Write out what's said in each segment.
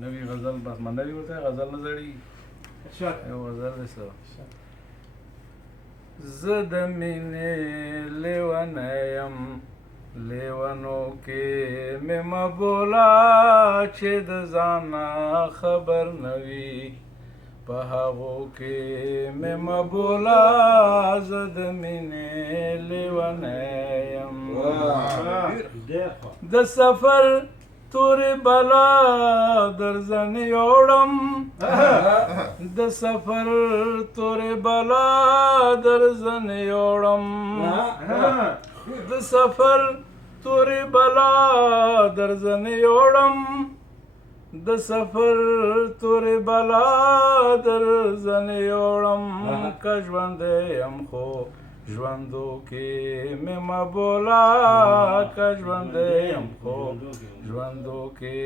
نوی غزل بس منوی ورته غزل نه زړی یو غزل دی څه زه د مینې لیونی یم لیونو کې مې مه بوله چې د ځان نه خبر نه وي په هغو کې مې مه بوله زه د مینې لیونی یم د سفر تورې بلا در ځنې یوړم د سفر تورې بلا در ځنې یوړم د سفر تورې بلا در ځنې یوړم د سفر تورې بلا در ځنې یوړم که ژوندی یم خو ژوندو کې مې مه بوله که ژوندی یم خو ژوندو کې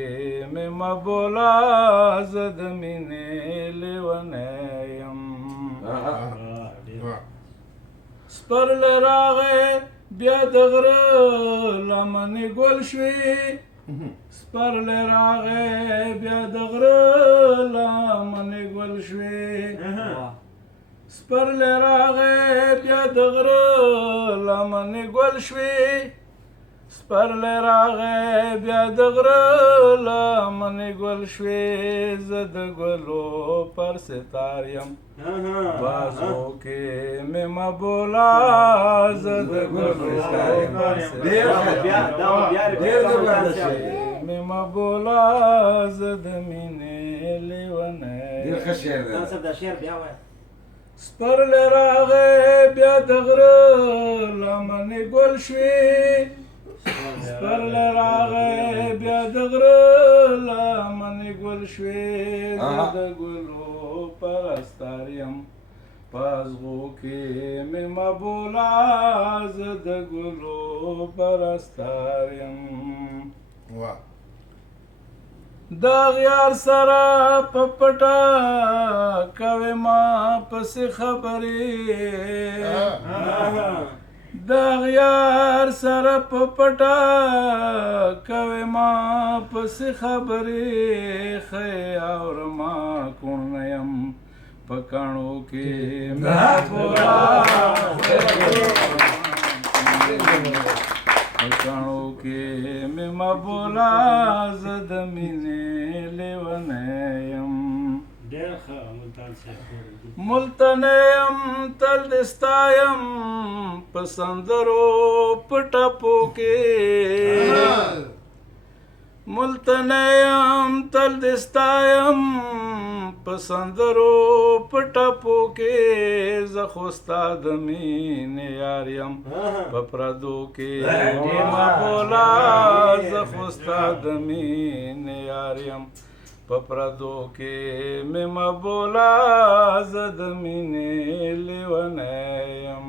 مې مه بوله زه د مینې لیونی یم سپرلی راغی بیا د غره لمنې ګل شوې سپرلی راغی بیا د غره لمنې ګل شوې سپرلی راغی بیا د غره لمنې ګل شوې سپرلی راغی بیا د غره لمنې ګل شوې زه د ګلو پر ستار یم بازو کې مې مه بوله زه د ګلو پر مې مه بوله زه د مینې لیونی سپرلی راغی بیا د غره لمنې ګل شوې سپرلی راغی بیا د غره لمنې ګل شوې زه د ګلو پرستار یم په ازغو کې مې مه بوله زه د ګلو پرستار یم د غیار سره په پټه کوې ما پسې خبرې د غیار سره په پټه کوې ما پسې خبرې ښې اورما کوڼ نه یم په کاڼو کې مې بوله کاڼو کې مې مه بوله زه د مینې لیونی یم ملتنی یم تل دې ستایم په سندرو په ټپو کې ملتنی یم تل دې ستایم په سندرو په ټپو کې زه خو ستا د مینې یار یم په پردو کې مې مه بوله زه خو ستا د مینې یار یم په پردو کې مې مه بوله زه د مینې لیونی یم